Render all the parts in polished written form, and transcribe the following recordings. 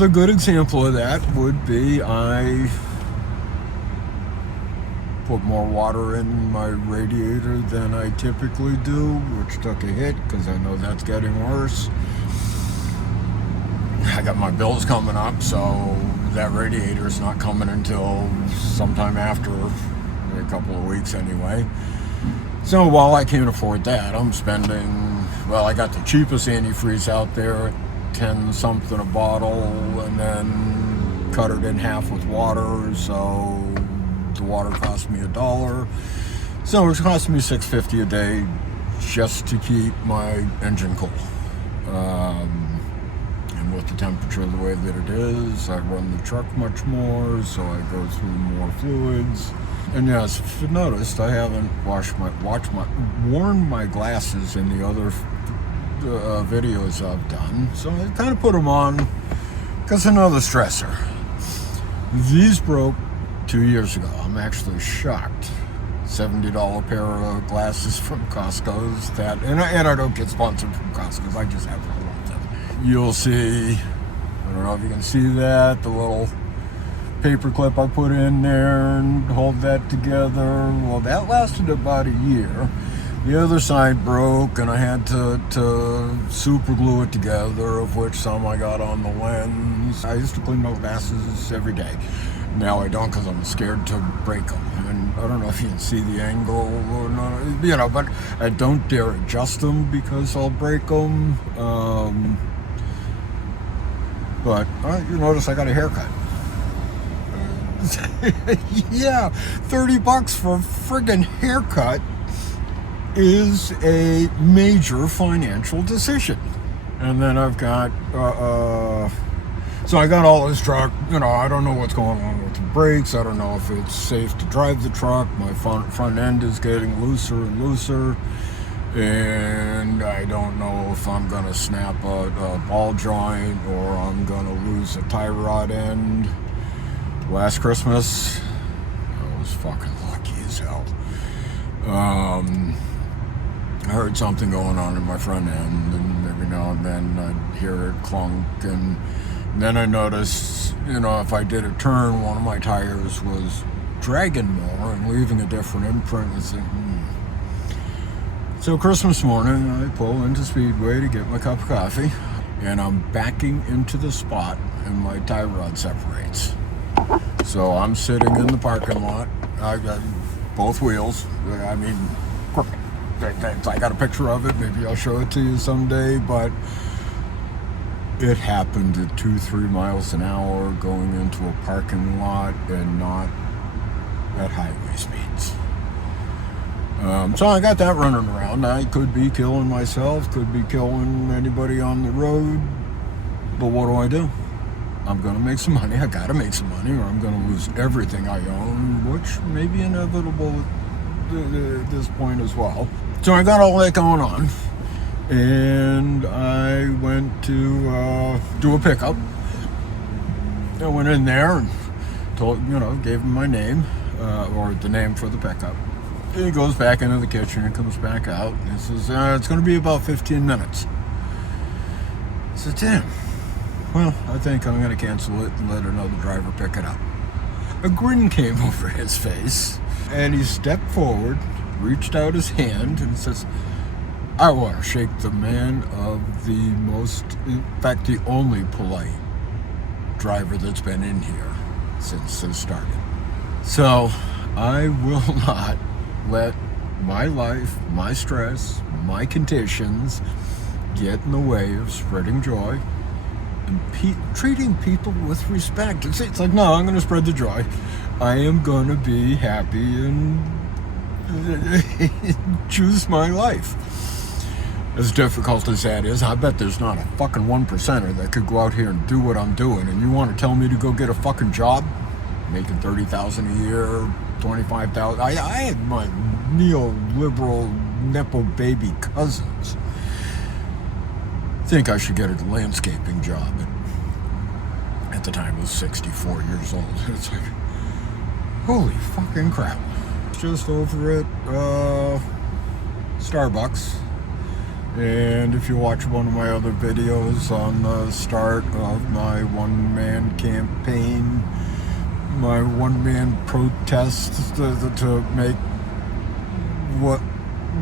A good example of that would be I put more water in my radiator than I typically do, which took a hit because I know that's getting worse. I got my bills coming up, so that radiator's not coming until sometime after a couple of weeks anyway. So while I can't afford that, I'm spending, well, I got the cheapest antifreeze out there, 10 something a bottle, and then cut it in half with water, so the water cost me $1. So it cost me $6.50 a day just to keep my engine cool. And with the temperature the way that it is, I run the truck much more, so I go through more fluids. And yes, if you noticed, I haven't worn my glasses in the other videos I've done, so I kind of put them on because another stressor. These broke 2 years ago. I'm actually shocked. $70 pair of glasses from Costco's that, and I don't get sponsored from Costco's. I just have to hold them. You'll see. I don't know if you can see that, the little paper clip I put in there and hold that together. Well, that lasted about a year. The other side broke and I had to super glue it together, of which some I got on the lens. I used to clean my glasses every day. Now I don't because I'm scared to break them. And I don't know if you can see the angle or not, but I don't dare adjust them because I'll break them. But you notice I got a haircut. Yeah, $30 for a friggin' haircut is a major financial decision. And then I've got so I got all this truck, I don't know what's going on with the brakes. I don't know if it's safe to drive the truck. My front end is getting looser and looser, and I don't know if I'm gonna snap a ball joint or I'm gonna lose a tie rod end. Last Christmas, I was fucking lucky as hell. I heard something going on in my front end, and every now and then I'd hear it clunk, and then I noticed, if I did a turn, one of my tires was dragging more and leaving a different imprint. I said, So Christmas morning, I pull into Speedway to get my cup of coffee, and I'm backing into the spot, and my tie rod separates. So I'm sitting in the parking lot. I got both wheels. I got a picture of it. Maybe I'll show it to you someday. But it happened at 2-3 miles an hour going into a parking lot and not at highway speeds. So I got that running around. I could be killing myself, could be killing anybody on the road. But what do? I'm going to make some money. I got to make some money or I'm going to lose everything I own, which may be inevitable at this point as well. So I got all that going on, and I went to do a pickup. I went in there and gave him my name, or the name for the pickup. He goes back into the kitchen and comes back out, and he says, it's going to be about 15 minutes. I said, damn. Well, I think I'm going to cancel it and let another driver pick it up. A grin came over his face, and he stepped forward, reached out his hand, and says, I want to shake the man of the only polite driver that's been in here since it started. So, I will not let my life, my stress, my conditions get in the way of spreading joy and treating people with respect. It's like, no, I'm going to spread the joy. I am going to be happy and choose my life. As difficult as that is, I bet there's not a fucking 1%er that could go out here and do what I'm doing. And you want to tell me to go get a fucking job, making $30,000 a year, $25,000. I had my neoliberal nepo baby cousins think I should get a landscaping job. At the time, I was 64 years old. It's like, holy fucking crap. Just over at Starbucks. And if you watch one of my other videos on the start of my one-man campaign, my one-man protest to make what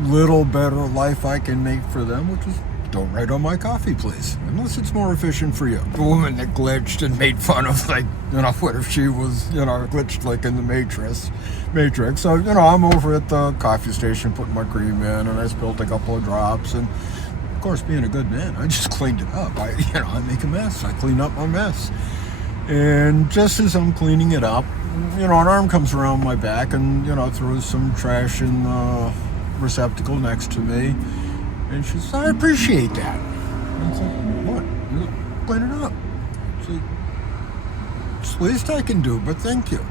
little better life I can make for them, which is don't write on my coffee, please, unless it's more efficient for you. The woman that glitched and made fun of, like, what if she was, glitched like in the Matrix. So, I'm over at the coffee station putting my cream in, and I spilled a couple of drops, and of course, being a good man, I just cleaned it up. I make a mess. I clean up my mess. And just as I'm cleaning it up, an arm comes around my back and, throws some trash in the receptacle next to me. And she says, I appreciate that. And it's like, what? Clean it up. It's like, it's the least I can do, but thank you.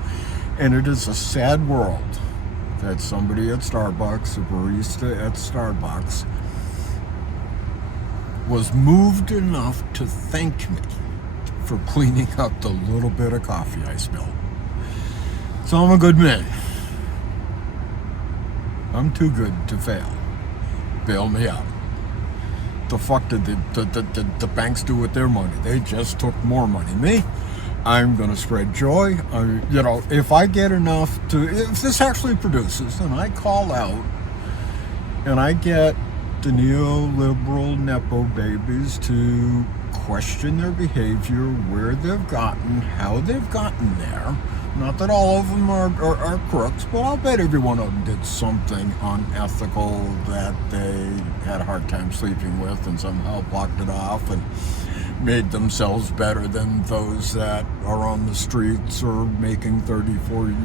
And it is a sad world that somebody at Starbucks, a barista at Starbucks, was moved enough to thank me for cleaning up the little bit of coffee I spilled. So I'm a good man. I'm too good to fail. Bail me out. The fuck did the banks do with their money? They just took more money. Me, I'm going to spread joy. If I get enough if this actually produces, then I call out and I get the neoliberal Nepo babies to question their behavior, where they've gotten, how they've gotten there. Not that all of them are crooks, but I'll bet every one of them did something unethical that they had a hard time sleeping with and somehow blocked it off and made themselves better than those that are on the streets or making $30,000,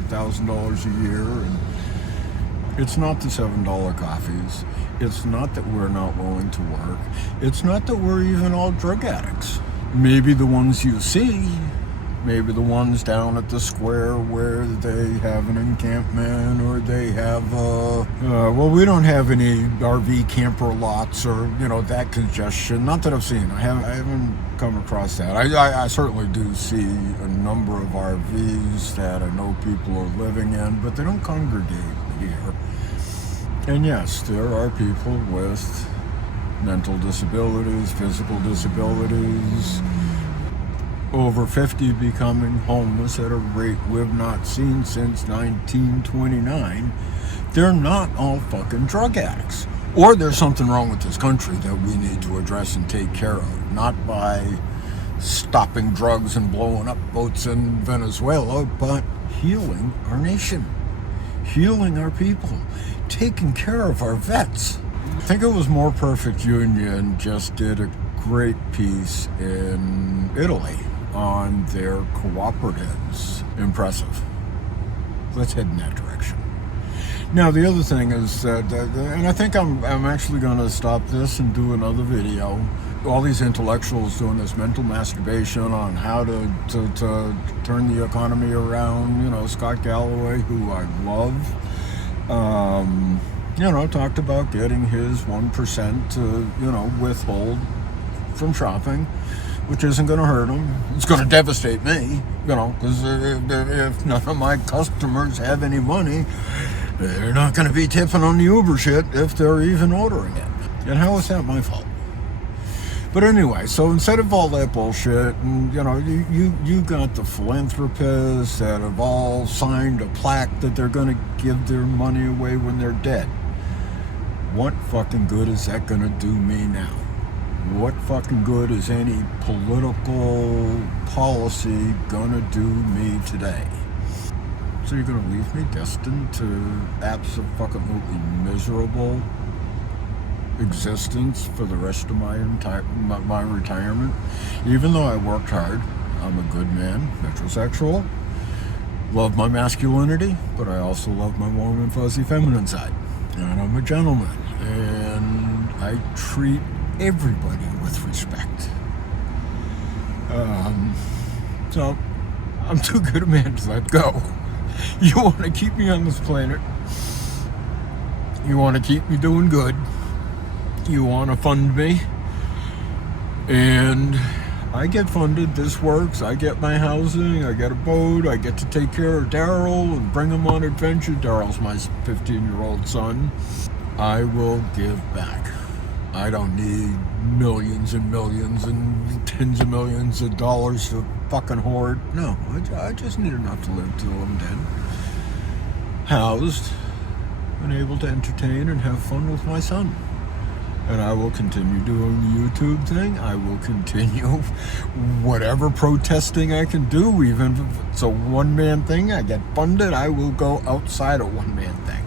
$40,000 a year. And it's not the $7 coffees. It's not that we're not willing to work. It's not that we're even all drug addicts. Maybe the ones you see, maybe the ones down at the square where they have an encampment or they have, we don't have any RV camper lots or, that congestion. Not that I've seen. I haven't come across that. I certainly do see a number of RVs that I know people are living in, but they don't congregate here. And yes, there are people with mental disabilities, physical disabilities, over 50 becoming homeless at a rate we've not seen since 1929. They're not all fucking drug addicts. Or there's something wrong with this country that we need to address and take care of. Not by stopping drugs and blowing up boats in Venezuela, but healing our nation, healing our people, taking care of our vets. I think it was More Perfect Union just did a great piece in Italy on their cooperatives. Impressive. Let's head in that direction. Now, the other thing is that, and I think I'm actually going to stop this and do another video. All these intellectuals doing this mental masturbation on how to turn the economy around. Scott Galloway, who I love, talked about getting his 1% to, withhold from shopping, which isn't going to hurt him. It's going to devastate me, because if none of my customers have any money, they're not going to be tipping on the Uber shit if they're even ordering it. And how is that my fault? But anyway, so instead of all that bullshit, and you got the philanthropists that have all signed a plaque that they're going to give their money away when they're dead. What fucking good is that going to do me now? What fucking good is any political policy going to do me today? So you're going to leave me destined to absolutely miserable existence for the rest of my retirement? Even though I worked hard, I'm a good man, metrosexual, love my masculinity, but I also love my warm and fuzzy feminine side. And I'm a gentleman, and I treat everybody with respect. So I'm too good a man to let go. You want to keep me on this planet. You want to keep me doing good. You want to fund me. And I get funded. This works. I get my housing. I get a boat. I get to take care of Daryl and bring him on adventure. Daryl's my 15-year-old son. I will give back. I don't need millions and millions and tens of millions of dollars to fucking hoard. No, I just need enough to live till I'm dead. Housed and able to entertain and have fun with my son. And I will continue doing the YouTube thing. I will continue whatever protesting I can do. Even if it's a one-man thing, I get funded, I will go outside a one-man thing.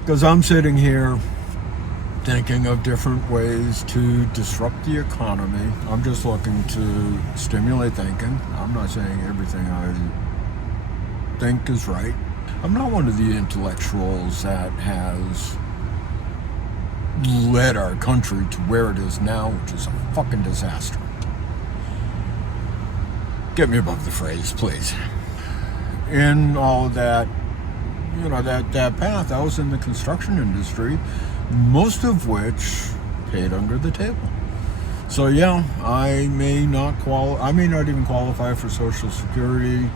Because I'm sitting here thinking of different ways to disrupt the economy. I'm just looking to stimulate thinking. I'm not saying everything I think is right. I'm not one of the intellectuals that has led our country to where it is now, which is a fucking disaster. Get me above the phrase, please. In all of that, that path, I was in the construction industry, most of which paid under the table. So yeah, I may not even qualify for Social Security.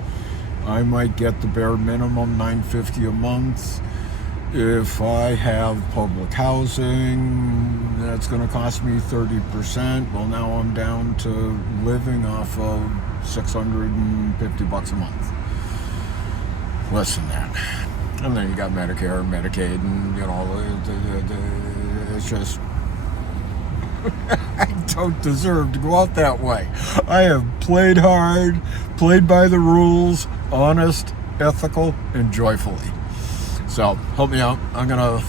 I might get the bare minimum $9.50 a month. If I have public housing, that's going to cost me 30%. Well, now I'm down to living off of $650 a month. Less than that. And then you got Medicare and Medicaid, and it's just I don't deserve to go out that way. I have played hard, played by the rules, honest, ethical, and joyfully. So help me out. I'm gonna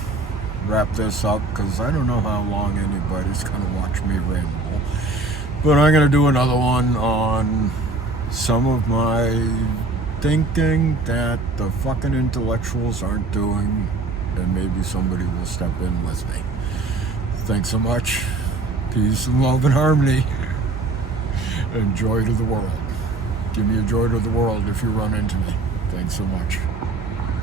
wrap this up because I don't know how long anybody's gonna watch me ramble, but I'm gonna do another one on some of my thinking that the fucking intellectuals aren't doing, and maybe somebody will step in with me. Thanks so much. Peace and love and harmony, and joy to the world. Give me a joy to the world if you run into me. Thanks so much.